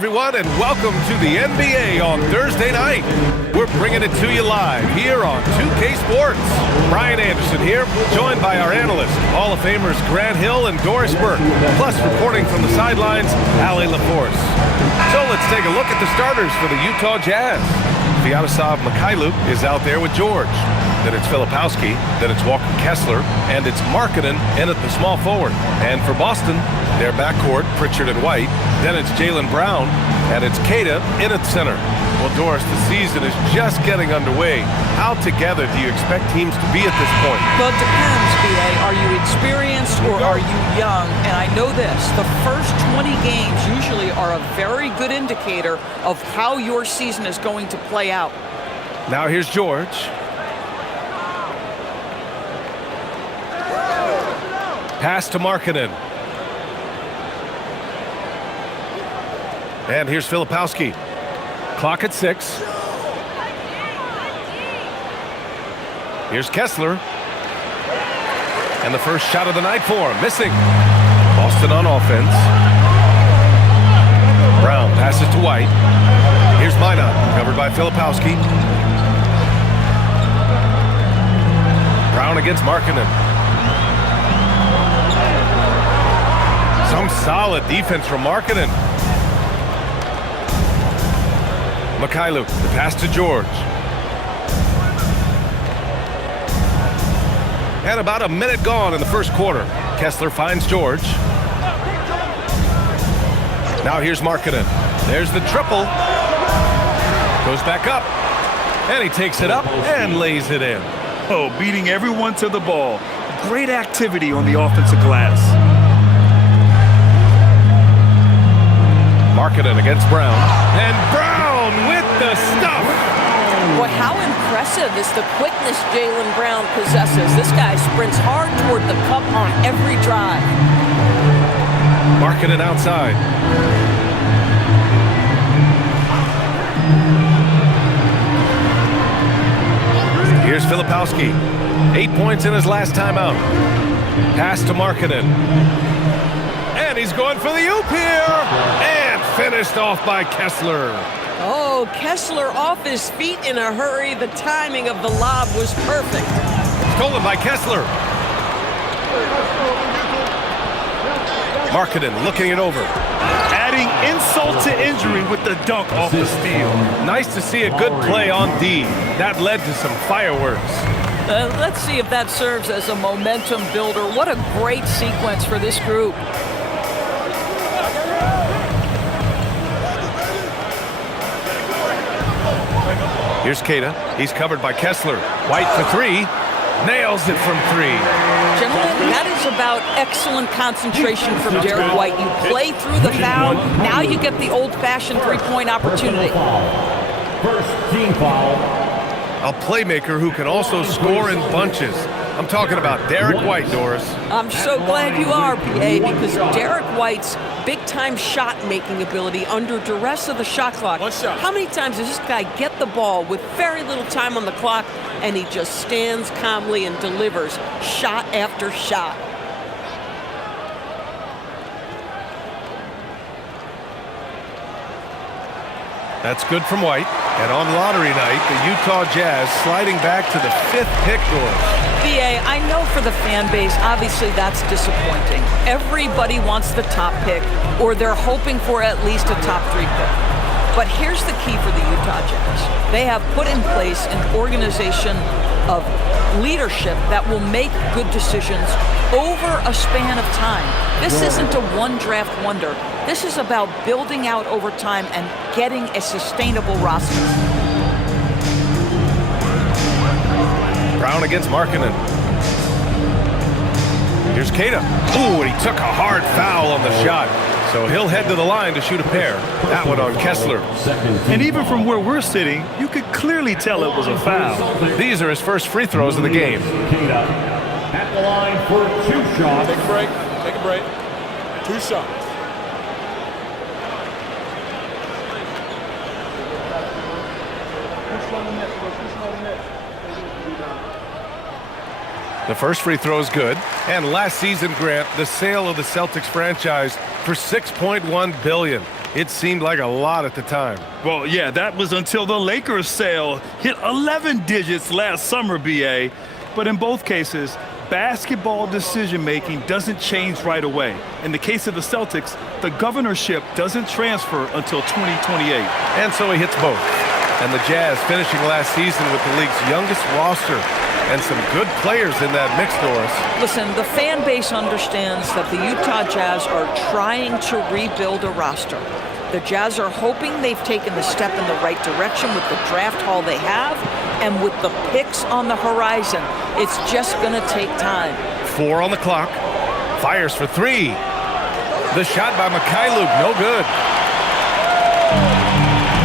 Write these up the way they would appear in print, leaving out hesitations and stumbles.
everyone, and welcome to the NBA on Thursday night. We're bringing it to you live here on 2K Sports. Brian Anderson here, joined by our analysts, Hall of Famers Grant Hill and Doris Burke, plus reporting from the sidelines, Allie LaForce. So let's take a look at the starters for the Utah Jazz. Sviatoslav Mikhailuk is out there with George. Then it's Filipowski, then it's Walker Kessler, and it's Markkanen in at the small forward. And for Boston, their backcourt, Pritchard and White. Then it's Jaylen Brown, and it's Queta in at center. Well, Doris, the season is just getting underway. How together do you expect teams to be at this point? Well, it depends, B.A. Are you experienced or are you young? And I know this, the first 20 games usually are a very good indicator of how your season is going to play out. Now here's George. Pass to Markkanen. And here's Filipowski. Clock at 6. Here's Kessler. And the first shot of the night for him. Missing. Boston on offense. Brown passes to White. Here's Minot. Covered by Filipowski. Brown against Markkanen. Some solid defense from Markkanen. Mikhailuk, the pass to George. And about a minute gone in the first quarter. Kessler finds George. Now here's Markkanen. There's the triple. Goes back up. And he takes it up and lays it in. Oh, beating everyone to the ball. Great activity on the offensive glass. Markkanen against Brown. And Brown with the stuff. Boy, how impressive is the quickness Jaylen Brown possesses. This guy sprints hard toward the cup on every drive. Markkanen outside. Here's Filipowski. 8 points in his last time out. Pass to Markkanen. And he's going for the oop here. And finished off by Kessler. Oh, Kessler off his feet in a hurry. The timing of the lob was perfect. Stolen by Kessler. Markkanen looking it over. Adding insult to injury with the dunk off the steal. Nice to see a good play on D. That led to some fireworks. Let's see if that serves as a momentum builder. What a great sequence for this group. Here's Queta. He's covered by Kessler. White for 3. Nails it from 3. Gentlemen, that is about excellent concentration from Derek White. You play through the foul. Now you get the old-fashioned three-point opportunity. First team foul. A playmaker who can also score in bunches. I'm talking about Derek White, Doris. I'm so glad you are, PA, because Derek White's big-time shot-making ability under duress of the shot clock. How many times does this guy get the ball with very little time on the clock, and he just stands calmly and delivers shot after shot? That's good from White. And on lottery night, the Utah Jazz sliding back to the 5th pick, Doris. B.A., I know for the fan base, obviously that's disappointing. Everybody wants the top pick, or they're hoping for at least a top 3 pick. But here's the key for the Utah Jazz. They have put in place an organization of leadership that will make good decisions over a span of time. This isn't a one-draft wonder. This is about building out over time and getting a sustainable roster. Brown against Markkanen. Here's Queta. Ooh, and he took a hard foul on the shot. So he'll head to the line to shoot a pair. That one on Kessler. And even from where we're sitting, you could clearly tell it was a foul. These are his first free throws of the game. At the line for 2 shots. Take a break. Take a break. 2 shots. The first free throw is good. And last season, Grant, the sale of the Celtics franchise for $6.1 billion. It seemed like a lot at the time. Well, yeah, that was until the Lakers sale hit 11 digits last summer, BA. But in both cases, basketball decision-making doesn't change right away. In the case of the Celtics, the governorship doesn't transfer until 2028. And so he hits both. And the Jazz finishing last season with the league's youngest roster and some good players in that mix, Doris. Listen, the fan base understands that the Utah Jazz are trying to rebuild a roster. The Jazz are hoping they've taken the step in the right direction with the draft haul they have, and with the picks on the horizon, it's just going to take time. 4 on the clock. Fires for 3. The shot by Mikhailuk, no good.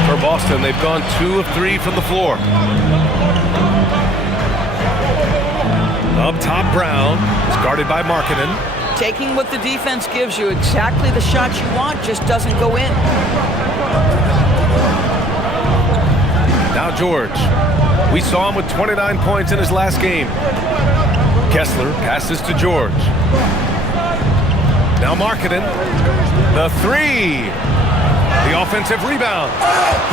For Boston, they've gone 2 of 3 from the floor. Up top, Brown. It's guarded by Markkanen. Taking what the defense gives you, exactly the shot you want, just doesn't go in. Now George. We saw him with 29 points in his last game. Kessler passes to George. Now Markkanen. The 3. The offensive rebound.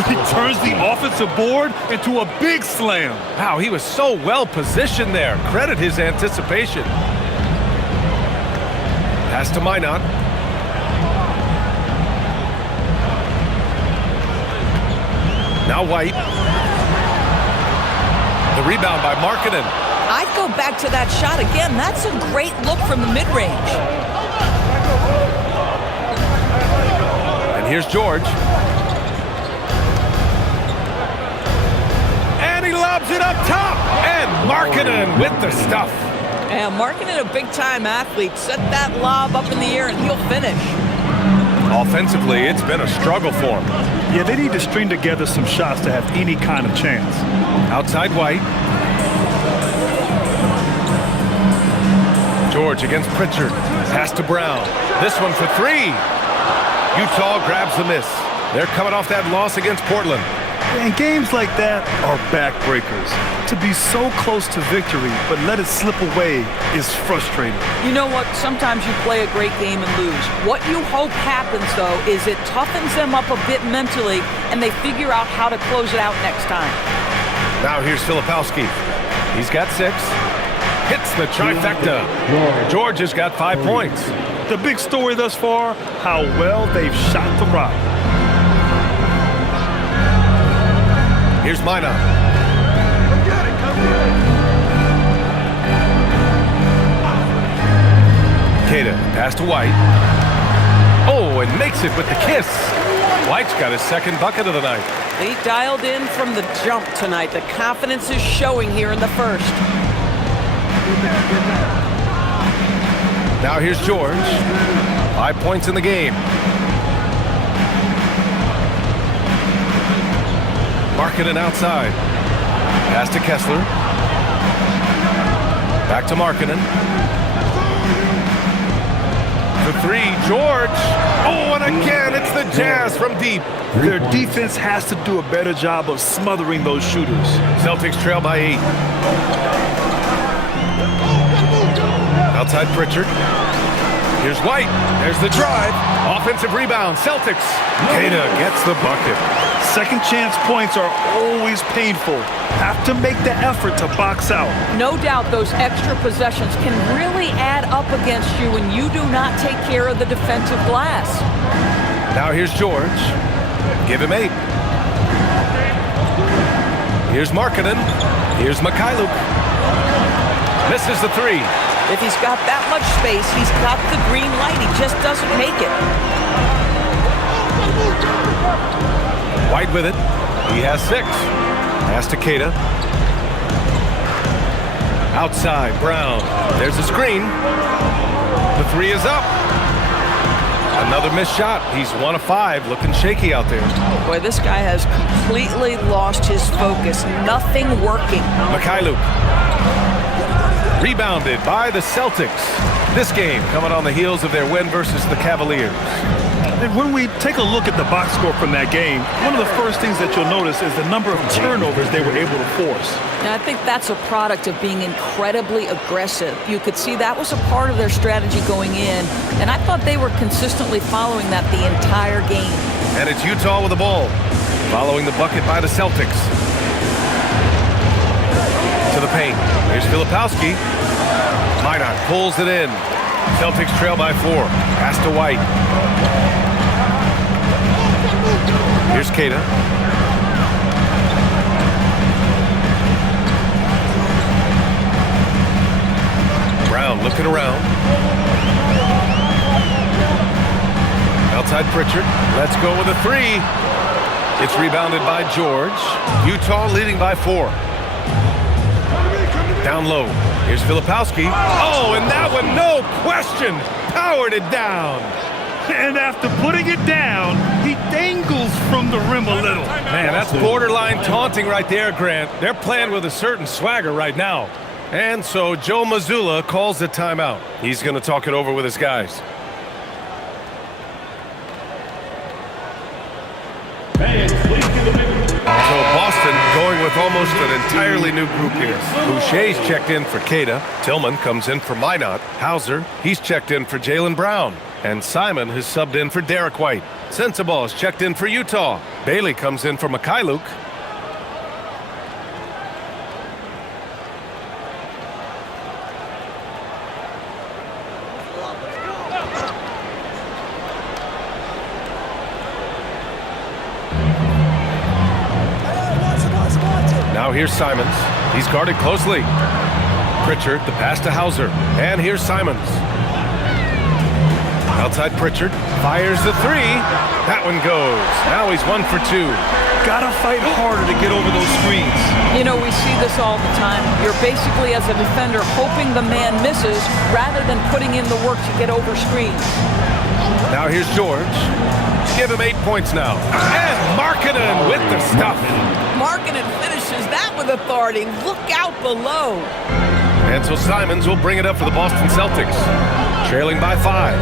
He turns the offensive board into a big slam. Wow, he was so well positioned there. Credit his anticipation. Pass to Minot. Now White. The rebound by Markkanen. I'd go back to that shot again. That's a great look from the mid-range. And here's George. And he lobs it up top. And Markkanen with the stuff. And Markkanen, a big-time athlete, set that lob up in the air and he'll finish. Offensively, it's been a struggle for him. Yeah, they need to string together some shots to have any kind of chance. Outside White. George against Pritchard. Pass to Brown. This one for 3. Utah grabs the miss. They're coming off that loss against Portland. And games like that are backbreakers. To be so close to victory, but let it slip away is frustrating. You know what? Sometimes you play a great game and lose. What you hope happens, though, is it toughens them up a bit mentally, and they figure out how to close it out next time. Now here's Filipowski. He's got 6. Hits the trifecta. George has got 5 points. The big story thus far, how well they've shot the rock. Here's Minot. Kata, pass to White. Oh, and makes it with the kiss. White's got his second bucket of the night. He dialed in from the jump tonight. The confidence is showing here in the first. Now here's George. 5 points in the game. Markkanen outside. Pass to Kessler. Back to Markkanen. The 3, George. Oh, and again, it's the Jazz from deep. Their defense has to do a better job of smothering those shooters. Celtics trail by 8. Outside Pritchard. Here's White. There's the drive. Offensive rebound. Celtics. Kata gets the bucket. Second chance points are always painful. Have to make the effort to box out. No doubt those extra possessions can really add up against you when you do not take care of the defensive glass. Now here's George. Give him 8. Here's Markkanen. Here's Mikhailuk. Misses the 3. If he's got that much space, he's got the green light. He just doesn't make it. White with it. He has 6. Pass to Kata. Outside, Brown. There's a screen. The 3 is up. Another missed shot. He's 1 of 5. Looking shaky out there. Boy, this guy has completely lost his focus. Nothing working. Mikhailuk. Rebounded by the Celtics. This game coming on the heels of their win versus the Cavaliers. And when we take a look at the box score from that game, one of the first things that you'll notice is the number of turnovers they were able to force. Now, I think that's a product of being incredibly aggressive. You could see that was a part of their strategy going in, and I thought they were consistently following that the entire game. And it's Utah with the ball. Following the bucket by the Celtics. To the paint. Here's Filipowski. Minot pulls it in. Celtics trail by 4. Pass to White. Here's Kata. Brown looking around. Outside Pritchard. Let's go with a 3. It's rebounded by George. Utah leading by 4. Down low. Here's Filipowski. Oh, and that one, no question, powered it down. And after putting it down, he dangles from the rim a little. Man, that's borderline taunting right there, Grant. They're playing with a certain swagger right now. And so Joe Mazzulla calls the timeout. He's going to talk it over with his guys. So Boston going with almost an entirely new group here. Boucher's checked in for Kata. Tillman comes in for Minot. Hauser, he's checked in for Jaylen Brown. And Simon has subbed in for Derek White. Sensabaugh is checked in for Utah. Bailey comes in for Mikhailuk. Now here's Simons. He's guarded closely. Pritchard, the pass to Hauser. And here's Simons. Outside Pritchard. Fires the 3. That one goes. Now he's 1 for 2. Gotta fight harder to get over those screens. You know, we see this all the time. You're basically, as a defender, hoping the man misses rather than putting in the work to get over screens. Now here's George. Give him 8 points now. And Markkanen with the stuff. Markkanen finishes that with authority. Look out below. And so Simons will bring it up for the Boston Celtics. Trailing by 5.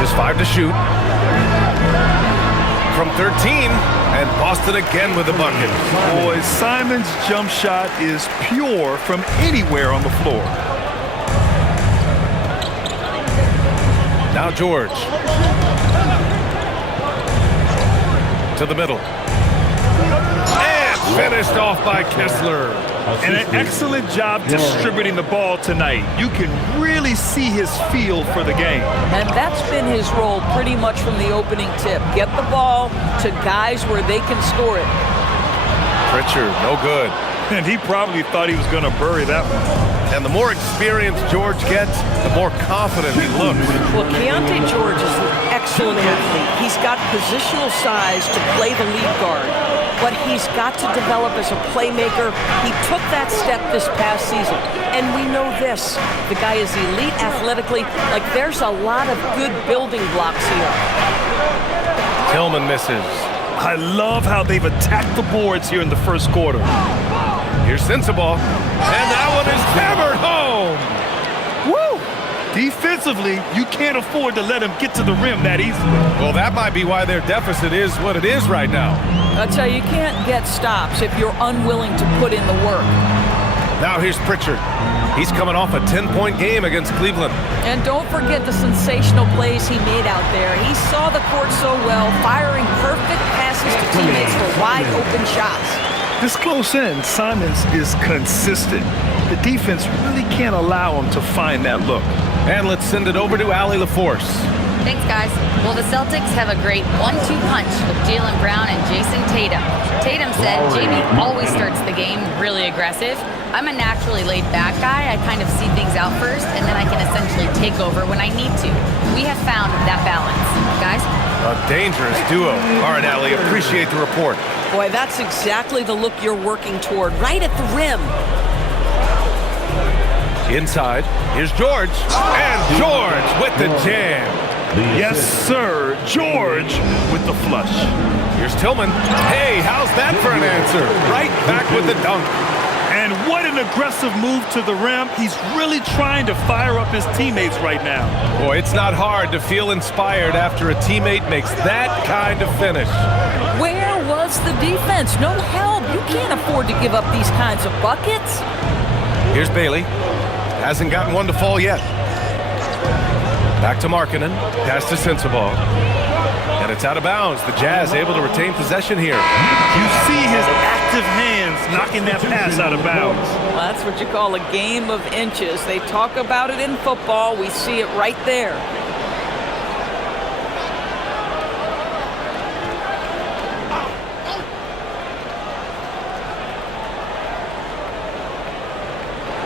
Just 5 to shoot. From 13, and Boston again with the bucket. Boy, Simon's jump shot is pure from anywhere on the floor. Now George. To the middle. And finished off by Kessler. And an excellent job distributing the ball tonight. You can really see his feel for the game. And that's been his role pretty much from the opening tip. Get the ball to guys where they can score it. Pritchard, no good. And he probably thought he was going to bury that one. And the more experience George gets, the more confident he looks. Well, Keontae George is an excellent athlete. He's got positional size to play the lead guard. But he's got to develop as a playmaker. He took that step this past season. And we know this. The guy is elite athletically. Like, there's a lot of good building blocks here. Tillman misses. I love how they've attacked the boards here in the first quarter. Here's Sensabaugh. And that one is hammered home. Woo! Defensively, you can't afford to let him get to the rim that easily. Well, that might be why their deficit is what it is right now. That's how you can't get stops if you're unwilling to put in the work. Now here's Pritchard. He's coming off a 10-point game against Cleveland. And don't forget the sensational plays he made out there. He saw the court so well, firing perfect passes to teammates for wide open shots. This close in, Simons is consistent. The defense really can't allow him to find that look. And let's send it over to Allie LaForce. Thanks, guys. Well, the Celtics have a great 1-2 punch with Jaylen Brown and Jason Tatum. Tatum said, JB always starts the game really aggressive. I'm a naturally laid-back guy. I kind of see things out first, and then I can essentially take over when I need to. We have found that balance. Guys? A dangerous duo. All right, Allie, appreciate the report. Boy, that's exactly the look you're working toward, right at the rim. Inside, here's George. And George with the jam. Yes, sir. George with the flush. Here's Tillman. Hey, how's that for an answer? Right back with the dunk. And what an aggressive move to the rim. He's really trying to fire up his teammates right now. Boy, it's not hard to feel inspired after a teammate makes that kind of finish. Where was That's the defense. No help. You can't afford to give up these kinds of buckets. Here's Bailey. Hasn't gotten one to fall yet. Back to Markkanen. Pass to Sensabaugh. And it's out of bounds. The Jazz able to retain possession here. You see his active hands knocking that pass out of bounds. Well, that's what you call a game of inches. They talk about it in football. We see it right there.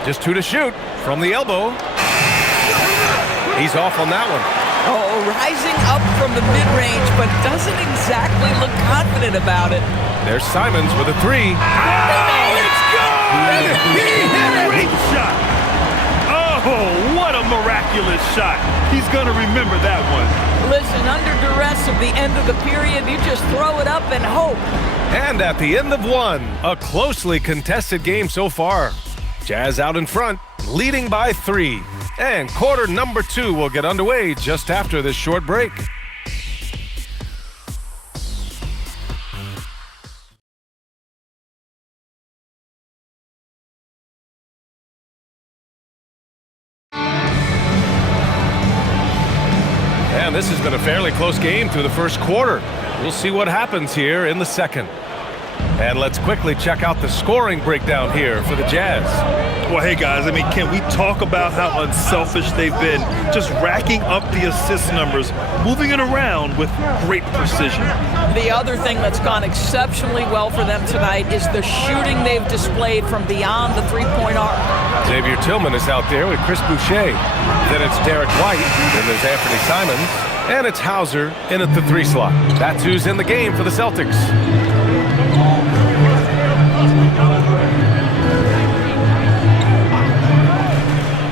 Just 2 to shoot from the elbow. He's off on that one. Oh, rising up from the mid-range, but doesn't exactly look confident about it. There's Simons with a 3. Oh, it's good! He hit it! Great shot! Oh, what a miraculous shot. He's going to remember that one. Listen, under duress of the end of the period, you just throw it up and hope. And at the end of one, a closely contested game so far. Jazz out in front, leading by 3. And quarter number 2 will get underway just after this short break. And this has been a fairly close game through the first quarter. We'll see what happens here in the second. And let's quickly check out the scoring breakdown here for the Jazz. Well, hey, guys, I mean, can we talk about how unselfish they've been? Just racking up the assist numbers, moving it around with great precision. The other thing that's gone exceptionally well for them tonight is the shooting they've displayed from beyond the three-point arc. Xavier Tillman is out there with Chris Boucher. Then it's Derek White. Then there's Anthony Simons. And it's Hauser in at the 3 slot. That's who's in the game for the Celtics.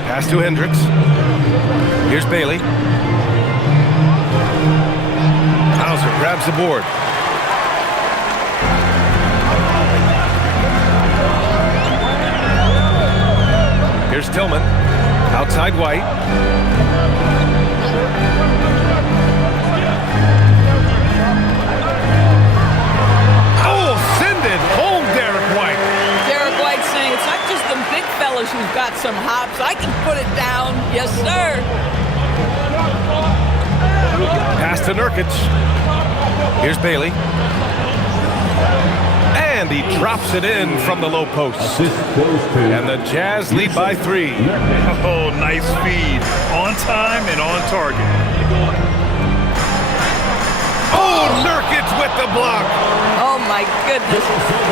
Pass to Hendricks. Here's Bailey. Hauser grabs the board. Here's Tillman. Outside White. Oh, send it home, Derek White. Derek White saying it's not just the big fellas who've got some hops. I can put it down. Yes, sir. Pass to Nurkic. Here's Bailey. And he drops it in from the low post. And the Jazz lead by 3. Oh, nice feed. On time and on target. Oh, Nurkic with the block. Oh, my goodness.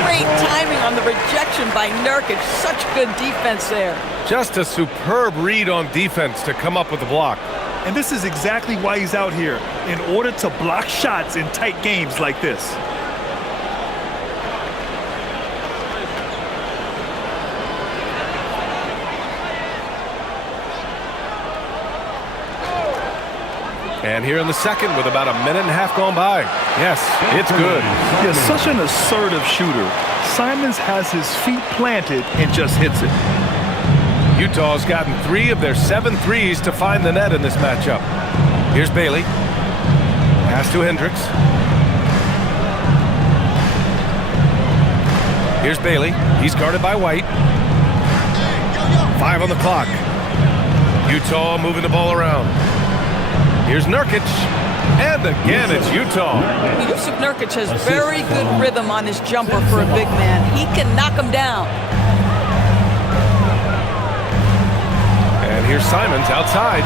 Great timing on the rejection by Nurkic. Such good defense there. Just a superb read on defense to come up with the block. And this is exactly why he's out here, in order to block shots in tight games like this. And here in the second with about a minute and a half gone by. Yes, it's good. Yeah, such an assertive shooter. Simons has his feet planted and just hits it. Utah's gotten 3 of their 7 threes to find the net in this matchup. Here's Bailey. Pass to Hendricks. Here's Bailey. He's guarded by White. 5 on the clock. Utah moving the ball around. Here's Nurkic. And again, it's Utah. Yusuf Nurkic has very good rhythm on his jumper for a big man. He can knock him down. And here's Simons outside.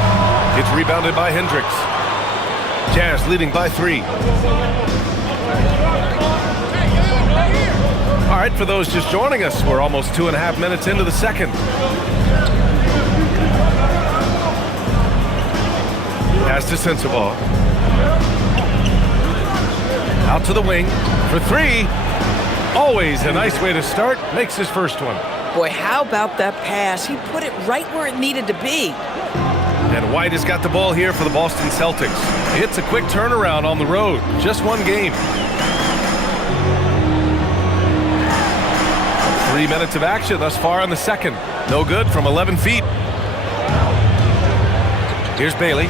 It's rebounded by Hendricks. Jazz leading by 3. All right, for those just joining us, we're almost 2.5 minutes into the second. Pass to Sensabaugh. Out to the wing for 3. Always a nice way to start. Makes his first one. Boy, how about that pass? He put it right where it needed to be. And White has got the ball here for the Boston Celtics. It's a quick turnaround on the road. Just one game. 3 minutes of action thus far in the second. No good from 11 feet. Here's Bailey.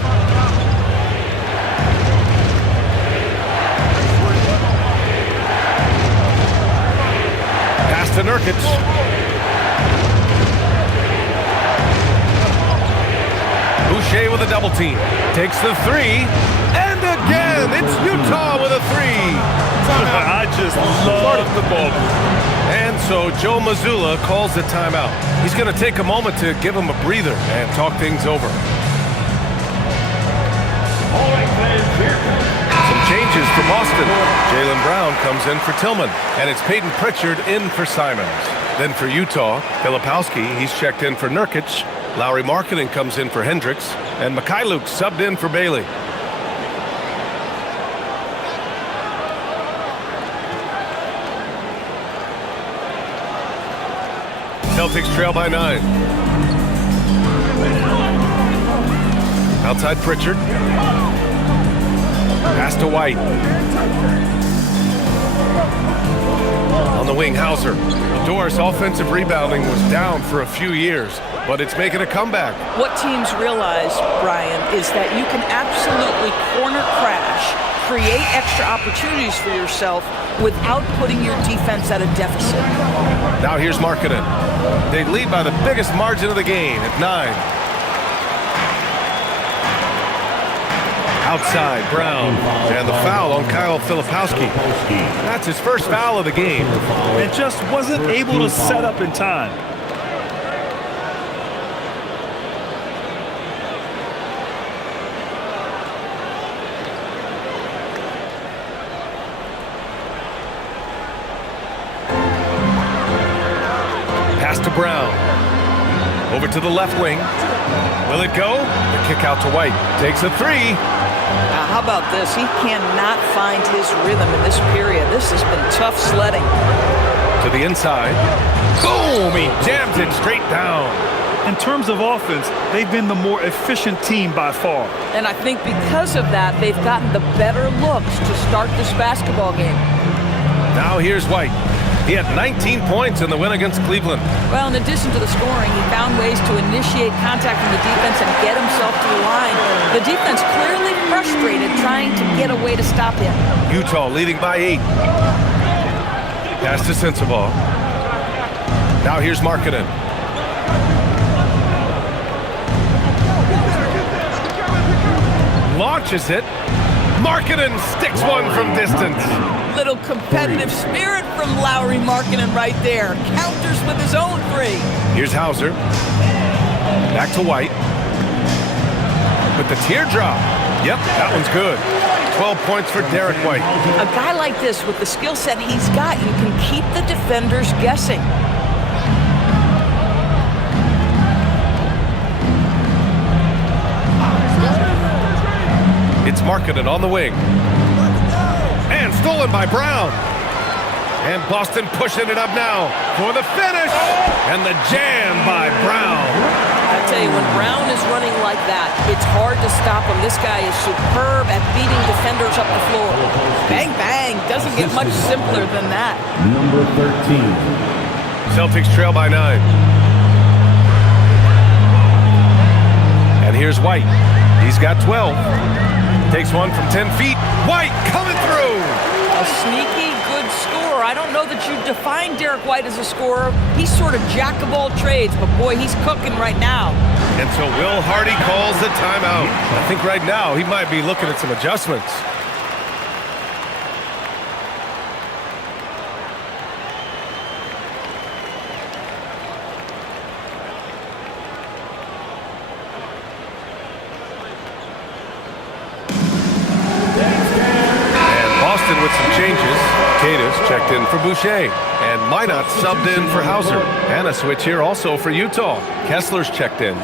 to Nurkic. Boucher with a double team. Takes the three. And again, it's Utah with a three. I just love the ball. And so Joe Mazzulla calls the timeout. He's going to take a moment to give him a breather and talk things over. Some changes for Boston. Jaylen Brown comes in for Tillman, and it's Peyton Pritchard in for Simons. Then for Utah, Filipowski, he's checked in for Nurkic. Lauri Markkanen comes in for Hendricks, and Mikhailuk subbed in for Bailey. Celtics trail by 9. Outside Pritchard. Pass to White. On the wing, Hauser. Doris' offensive rebounding was down for a few years, but it's making a comeback. What teams realize, Brian, is that you can absolutely corner crash, create extra opportunities for yourself without putting your defense at a deficit. Now here's Markkanen. They lead by the biggest margin of the game at 9. Outside, Brown, and the foul on Kyle Filipowski. That's his first foul of the game. And just wasn't able to set up in time. Pass to Brown. Over to the left wing. Will it go? The kick out to White. Takes a three. Now, how about this? He cannot find his rhythm in this period. This has been tough sledding. To the inside. Boom! He jams it straight down. In terms of offense, they've been the more efficient team by far. And I think because of that, they've gotten the better looks to start this basketball game. Now here's White. He had 19 points in the win against Cleveland. Well, in addition to the scoring, he found ways to initiate contact from the defense and get himself to the line. The defense clearly frustrated trying to get a way to stop him. Utah leading by 8. Pass to Sensabaugh. Now here's Markkanen. Launches it. Markkanen sticks one from distance. Little competitive spirit from Lauri Markkanen right there. Counters with his own three. Here's Hauser. Back to White. With the teardrop. Yep, that one's good. 12 points for Derek White. A guy like this, with the skill set he's got, you can keep the defenders guessing. It's Markkanen on the wing. And stolen by Brown. And Boston pushing it up now for the finish. And the jam by Brown. I tell you, when Brown is running like that, it's hard to stop him. This guy is superb at beating defenders up the floor. Bang, bang. Doesn't get much simpler than that. Number 13. Celtics trail by 9. And here's White. He's got 12. Takes one from 10 feet. White coming through. A sneaky good scorer. I don't know that you define Derek White as a scorer. He's sort of jack of all trades, but boy, he's cooking right now. And so Will Hardy calls the timeout. I think right now he might be looking at some adjustments. With some changes, Katangos checked in for Boucher, and Minot subbed in for Hauser. And a switch here also for Utah. Kessler's checked in.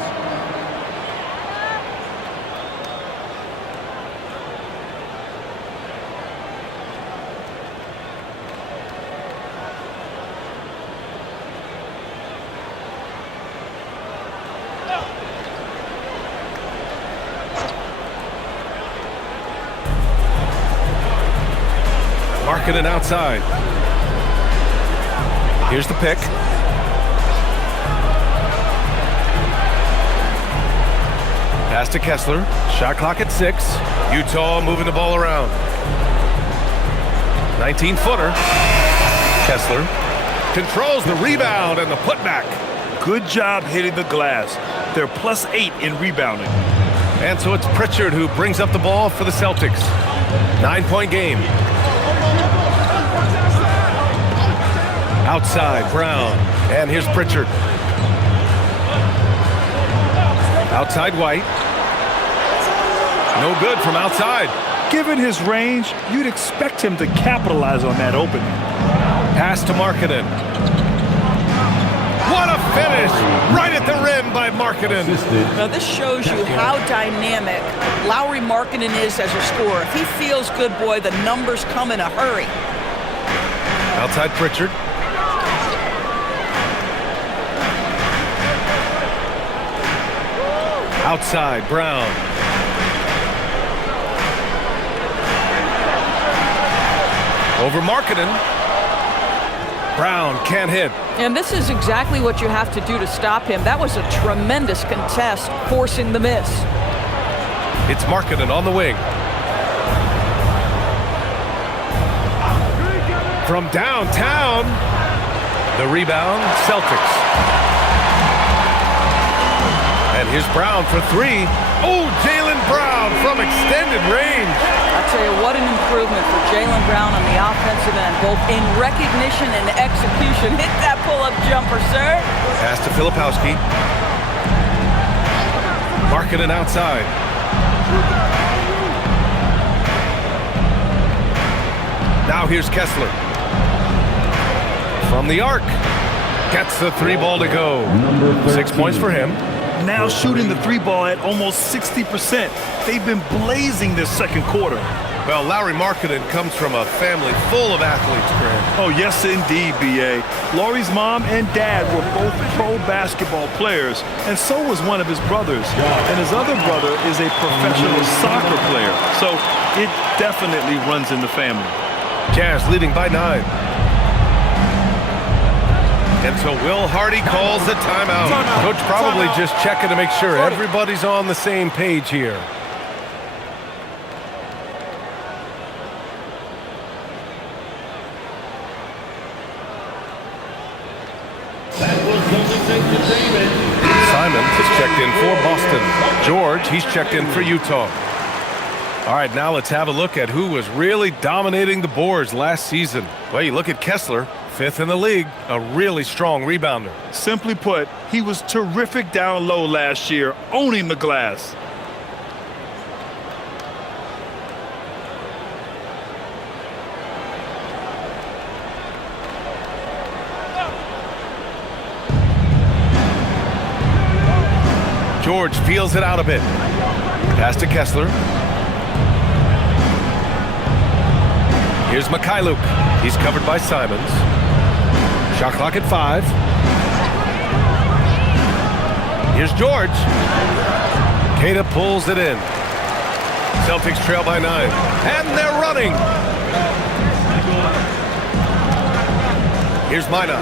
Markkanen outside. Here's the pick. Pass to Kessler. Shot clock at 6. Utah moving the ball around. 19-footer. Kessler. Controls the rebound and the putback. Good job hitting the glass. They're +8 in rebounding. And so it's Pritchard who brings up the ball for the Celtics. 9-point game. Outside, Brown. And here's Pritchard. Outside, White. No good from outside. Given his range, you'd expect him to capitalize on that opening. Pass to Markkanen. What a finish! Right at the rim by Markkanen. Now this shows you how dynamic Lauri Markkanen is as a scorer. If he feels good, boy, the numbers come in a hurry. Outside Pritchard. Outside Brown. Over Markkanen. Brown can't hit. And this is exactly what you have to do to stop him. That was a tremendous contest, forcing the miss. It's Markkanen on the wing. From downtown, the rebound, Celtics. And here's Brown for three. Oh, Jaylen Brown from extended range. I'll tell you what an improvement for Jaylen Brown on the offensive end, both in recognition and execution. Hit that pull-up jumper, sir. Pass to Filipowski. Markkanen outside. Now here's Kessler. From the arc. Gets the three ball to go. 6 points for him. Now shooting the three ball at almost 60%. They've been blazing this second quarter. Well, Lauri Markkanen comes from a family full of athletes, Grant. Oh, yes, indeed, B.A. Lauri's mom and dad were both pro basketball players, and so was one of his brothers. And his other brother is a professional soccer player, so it definitely runs in the family. Jazz leading by 9. And so Will Hardy calls the timeout. Coach probably just checking to make sure everybody's on the same page here. Simons is checked in for Boston. George, he's checked in for Utah. All right, now let's have a look at who was really dominating the boards last season. Well, you look at Kessler, 5th in the league, a really strong rebounder. Simply put, he was terrific down low last year, owning the glass. George feels it out a bit. Pass to Kessler. Here's Mikhailuk. He's covered by Simons. Shot clock at 5. Here's George. Queta pulls it in. Celtics trail by 9. And they're running. Here's Mina.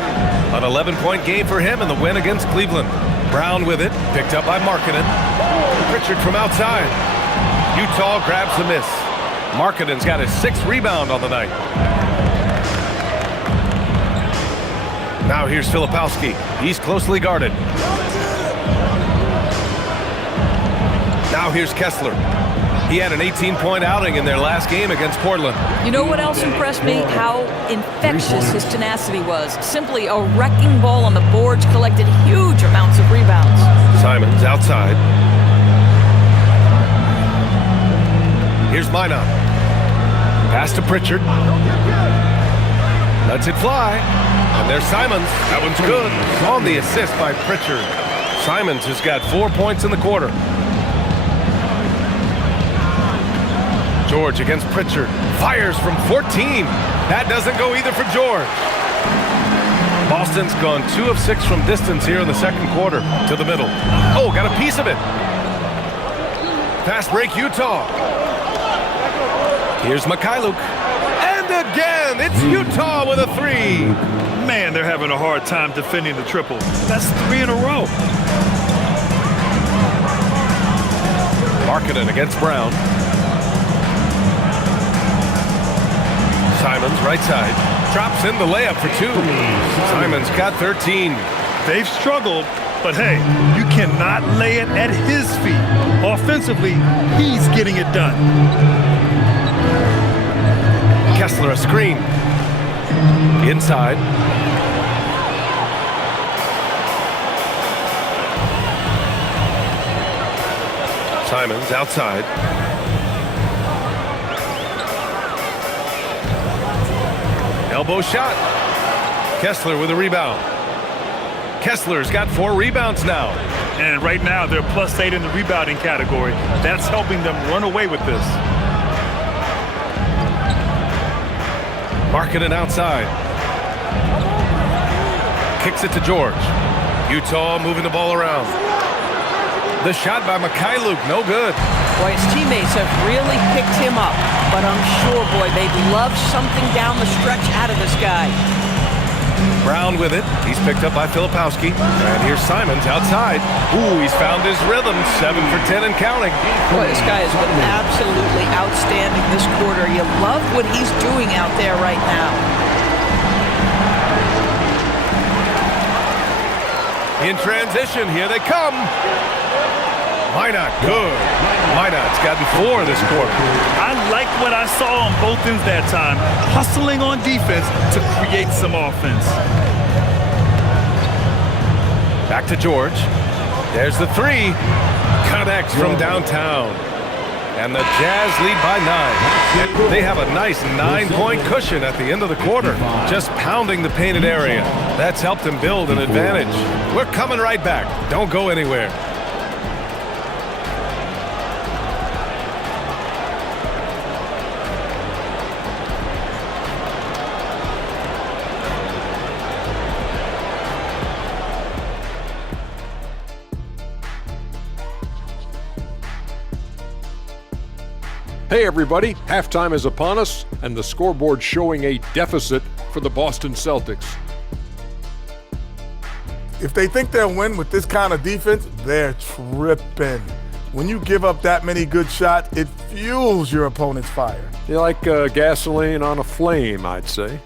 An 11-point game for him in the win against Cleveland. Brown with it. Picked up by Markkanen. Pritchard from outside. Utah grabs the miss. Markkanen's got his 6th rebound on the night. Now here's Filipowski. He's closely guarded. Now here's Kessler. He had an 18-point outing in their last game against Portland. You know what else impressed me? How infectious his tenacity was. Simply a wrecking ball on the boards, collected huge amounts of rebounds. Simons outside. Here's Mina. Pass to Pritchard. Lets it fly. And there's Simons. That one's good. On the assist by Pritchard. Simons has got 4 points in the quarter. George against Pritchard. Fires from 14. That doesn't go either for George. Boston's gone 2 of 6 from distance here in the second quarter. To the middle. Oh, got a piece of it. Fast break Utah. Here's Mikhailuk. And again, it's Utah with a 3. Man, they're having a hard time defending the triple. That's 3 in a row. Markkanen against Brown. Simons right side. drops in the layup for 2. Simon's got 13. They've struggled, but hey, you cannot lay it at his feet. Offensively, he's getting it done. Kessler a screen. Inside. Simons outside. Elbow shot. Kessler with a rebound. Kessler's got 4 rebounds now. And right now, they're +8 in the rebounding category. That's helping them run away with this. Markkanen outside. Kicks it to George. Utah moving the ball around. The shot by Mikhailuk, no good. Boy, his teammates have really picked him up. But I'm sure, boy, they'd love something down the stretch out of this guy. Brown with it. He's picked up by Filipowski. And here's Simons outside. Ooh, he's found his rhythm. 7 for 10 and counting. Boy, this guy has been absolutely outstanding this quarter. You love what he's doing out there right now. In transition, here they come. Minot, good. Minot's gotten 4 this quarter. I like what I saw on both ends that time. Hustling on defense to create some offense. Back to George. There's the 3. Connects from downtown. And the Jazz lead by 9. They have a nice 9-point cushion at the end of the quarter. Just pounding the painted area. That's helped them build an advantage. We're coming right back. Don't go anywhere. Hey everybody, halftime is upon us, and the scoreboard showing a deficit for the Boston Celtics. If they think they'll win with this kind of defense, they're tripping. When you give up that many good shots, it fuels your opponent's fire. You're like gasoline on a flame, I'd say.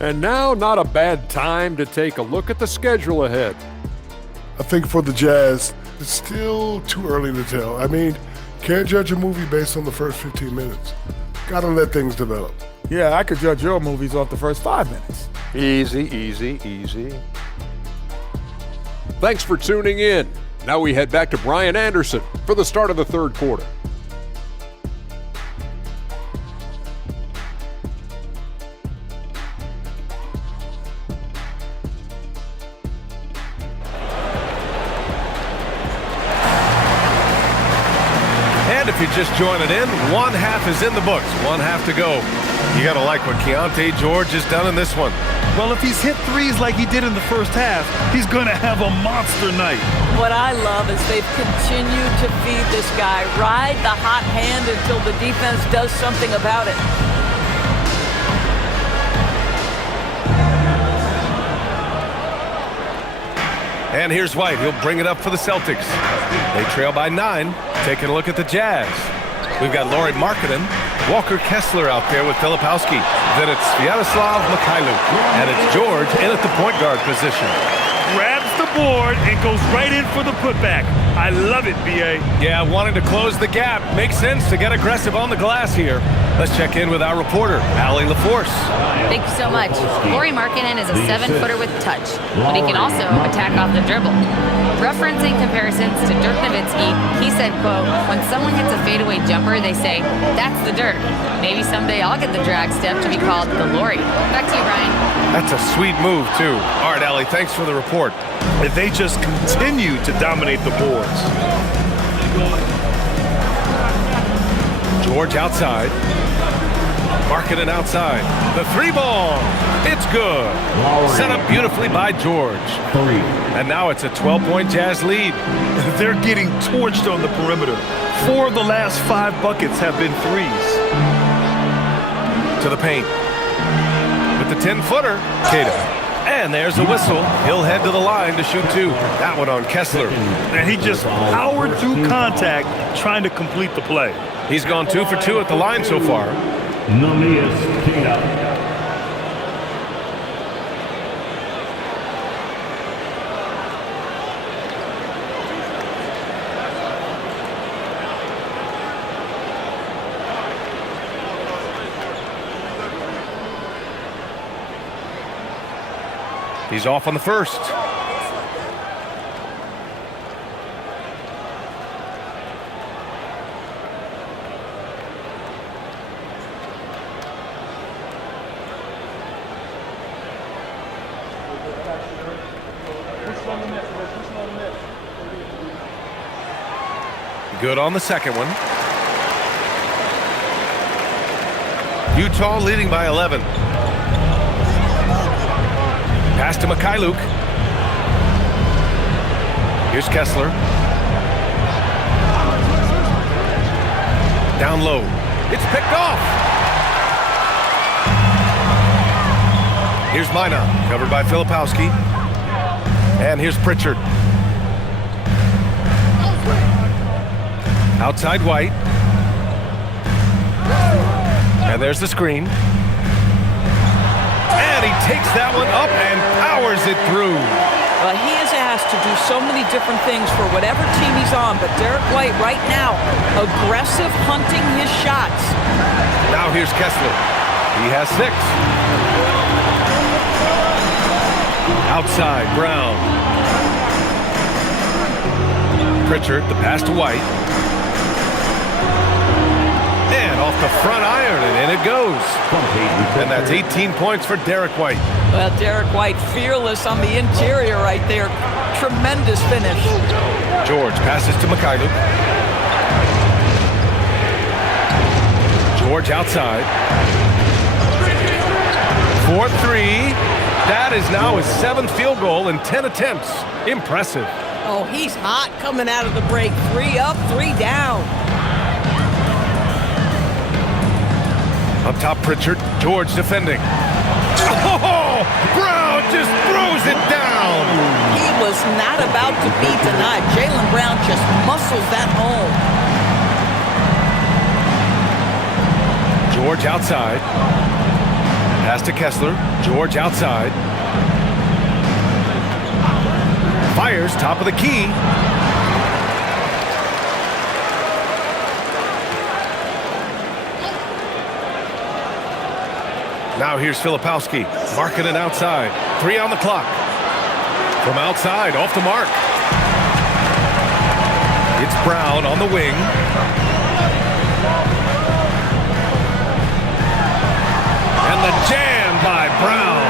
And now, not a bad time to take a look at the schedule ahead. I think for the Jazz, it's still too early to tell. I mean, can't judge a movie based on the first 15 minutes. Gotta let things develop. Yeah, I could judge your movies off the first 5 minutes. Easy, easy, easy. Thanks for tuning in. Now we head back to Brian Anderson for the start of the third quarter. If you're just joining in, 1 half is in the books, 1 half to go. You got to like what Keontae George has done in this one. Well, if he's hit threes like he did in the first half, he's going to have a monster night. What I love is they've continued to feed this guy. Ride the hot hand until the defense does something about it. And here's White. He'll bring it up for the Celtics. They trail by 9. Taking a look at the Jazz. We've got Lauri Markkanen, Walker Kessler out there with Filipowski. Then it's Sviatoslav Mikhailuk. And it's George in at the point guard position. Grabs the board and goes right in for the putback. I love it, B.A. Yeah, wanting to close the gap. Makes sense to get aggressive on the glass here. Let's check in with our reporter, Allie LaForce. Thank you so much. Lauri Markkanen is a 7-footer with touch, but he can also attack off the dribble. Referencing comparisons to Dirk Nowitzki, he said, quote, "When someone hits a fadeaway jumper, they say, that's the Dirk. Maybe someday I'll get the drag step to be called the Lauri." Back to you, Brian. That's a sweet move, too. All right, Allie, thanks for the report. They just continue to dominate the boards. George outside. Markkanen outside. The 3 ball. It's good. Set up beautifully by George. And now it's a 12-point Jazz lead. They're getting torched on the perimeter. 4 of the last 5 buckets have been threes. To the paint. With the 10-footer, Tatum. And there's the whistle. He'll head to the line to shoot 2. That one on Kessler. And he just powered through contact trying to complete the play. He's gone 2 for 2 at the line so far. He's off on the first. Good on the second one. Utah leading by 11. Pass to Mikhailuk. Here's Kessler. Down low. It's picked off. Here's Mina, covered by Filipowski. And here's Pritchard. Outside White. And there's the screen. And he takes that one up and powers it through. Well, he is asked to do so many different things for whatever team he's on, but Derek White right now, aggressive hunting his shots. Now here's Kessler. He has 6. Outside, Brown. Pritchard, the pass to White. And off the front iron, and in it goes. And that's 18 points for Derek White. Well, Derek White fearless on the interior right there. Tremendous finish. George passes to Mikhailuk. George outside. 4-3. That is now his 7th field goal in 10 attempts. Impressive. Oh, he's hot coming out of the break. 3 up, 3 down. Up top, Pritchard. George defending. Oh, Brown just throws it down. He was not about to be denied. Jaylen Brown just muscles that home. George outside. Pass to Kessler. George outside. Fires top of the key. Now here's Filipowski, marking it outside. 3 on the clock. From outside, off the mark. It's Brown on the wing. And the jam by Brown.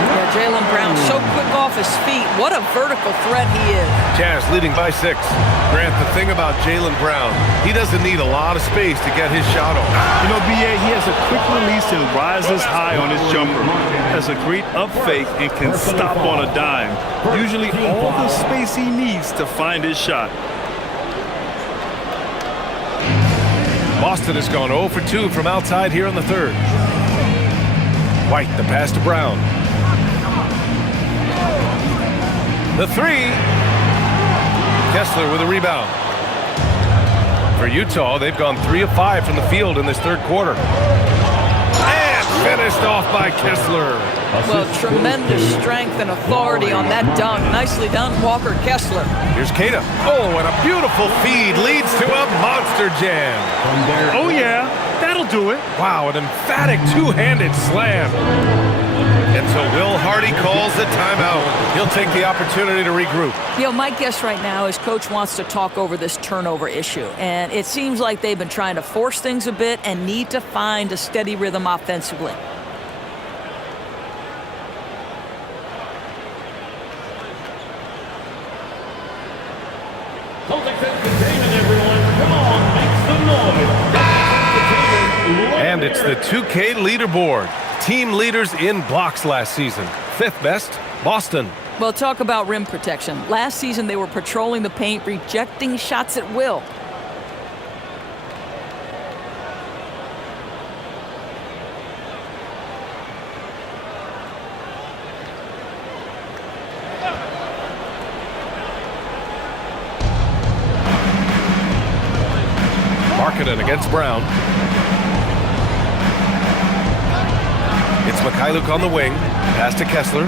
Yeah, Jaylen Brown so quick off his feet. What a vertical threat he is. Jazz leading by 6. Grant, the thing about Jaylen Brown, he doesn't need a lot of space to get his shot off. You know, B.A., he has a quick release and rises high on his jumper. Has a great up fake and can stop on a dime. Usually all the space he needs to find his shot. Boston has gone 0 for 2 from outside here in the 3rd. White, the pass to Brown. The 3. Kessler with a rebound. For Utah, they've gone 3 of 5 from the field in this 3rd quarter. And finished off by Kessler. Well, tremendous strength and authority on that dunk. Nicely done, Walker Kessler. Here's Keita. Oh, and a beautiful feed leads to a monster jam. Oh, yeah, that'll do it. Wow, an emphatic two-handed slam. And so Will Hardy calls the timeout. He'll take the opportunity to regroup. You know, my guess right now is Coach wants to talk over this turnover issue. And it seems like they've been trying to force things a bit and need to find a steady rhythm offensively. And it's the 2K leaderboard. Team leaders in blocks last season. 5th best, Boston. Well, talk about rim protection. Last season, they were patrolling the paint, rejecting shots at will. Markkanen against Brown. It's Mikhailuk on the wing. Pass to Kessler.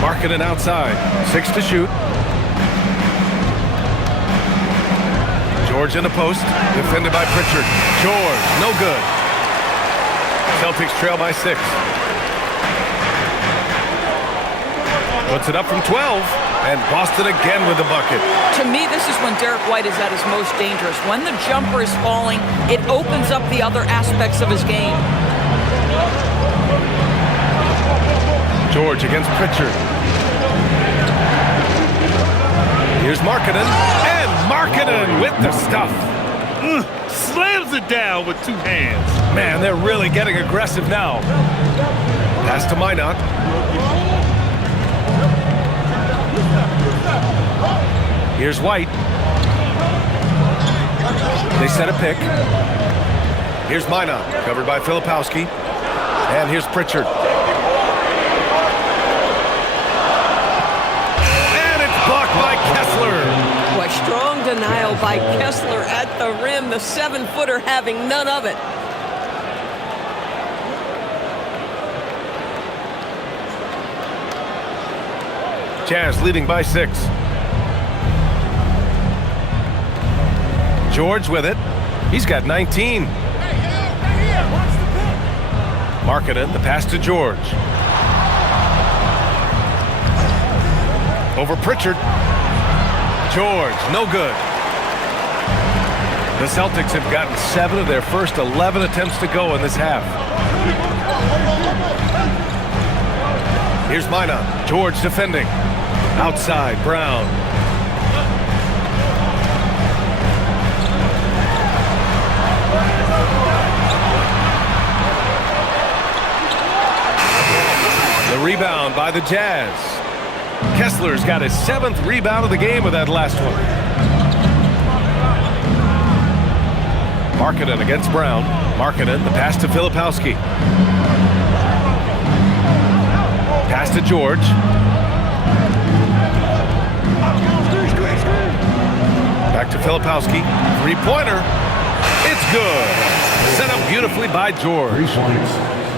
Markkanen outside. 6 to shoot. George in the post. Defended by Pritchard. George, no good. Celtics trail by 6. Puts it up from 12. And Boston again with the bucket. To me, this is when Derek White is at his most dangerous. When the jumper is falling, it opens up the other aspects of his game. George against Pritchard. Here's Markkanen. And Markkanen with the stuff. Slams it down with 2 hands. Man, they're really getting aggressive now. Pass to Minot. Here's White. They set a pick. Here's Minot, covered by Filipowski. And here's Pritchard. And it's blocked by Kessler. Boy, strong denial by Kessler at the rim. The 7-footer having none of it. Jazz leading by 6. George with it. He's got 19. Markkanen, the pass to George. Over Pritchard. George, no good. The Celtics have gotten 7 of their first 11 attempts to go in this half. Here's Minot. George defending. Outside, Brown. The rebound by the Jazz. Kessler's got his 7th rebound of the game with that last one. Markkanen against Brown. Markkanen, the pass to Filipowski. Pass to George. Back to Filipowski. 3-pointer. It's good. Set up beautifully by George.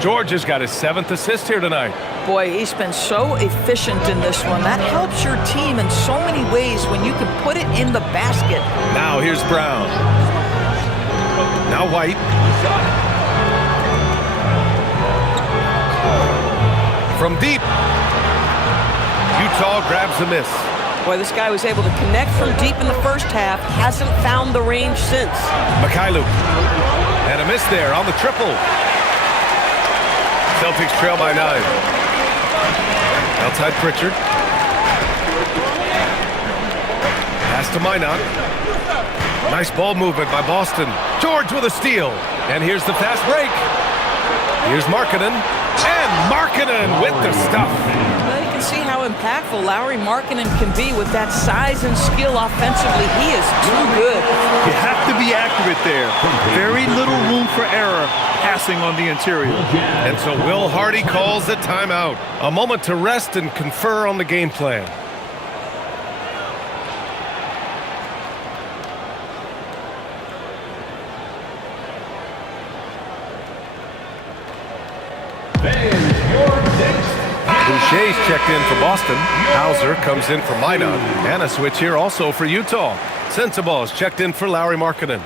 George has got his 7th assist here tonight. Boy, he's been so efficient in this one. That helps your team in so many ways when you can put it in the basket. Now here's Brown. Now White. From deep. Utah grabs the miss. Boy, this guy was able to connect from deep in the first half. Hasn't found the range since. Mikhailuk. And a miss there on the triple. Celtics trail by 9. Outside Pritchard. Pass to Minot. Nice ball movement by Boston. George with a steal. And here's the fast break. Here's Markkanen. And Markkanen with the stuff. Well, you can see how impactful Lauri Markkanen can be with that size and skill offensively. He is too good. You have to be accurate there. Very little room for error passing on the interior. And so Will Hardy calls the timeout. A moment to rest and confer on the game plan. Boucher's checked in for Boston. Hauser comes in for Minot. And a switch here also for Utah. Sensabaugh is checked in for Lauri Markkanen.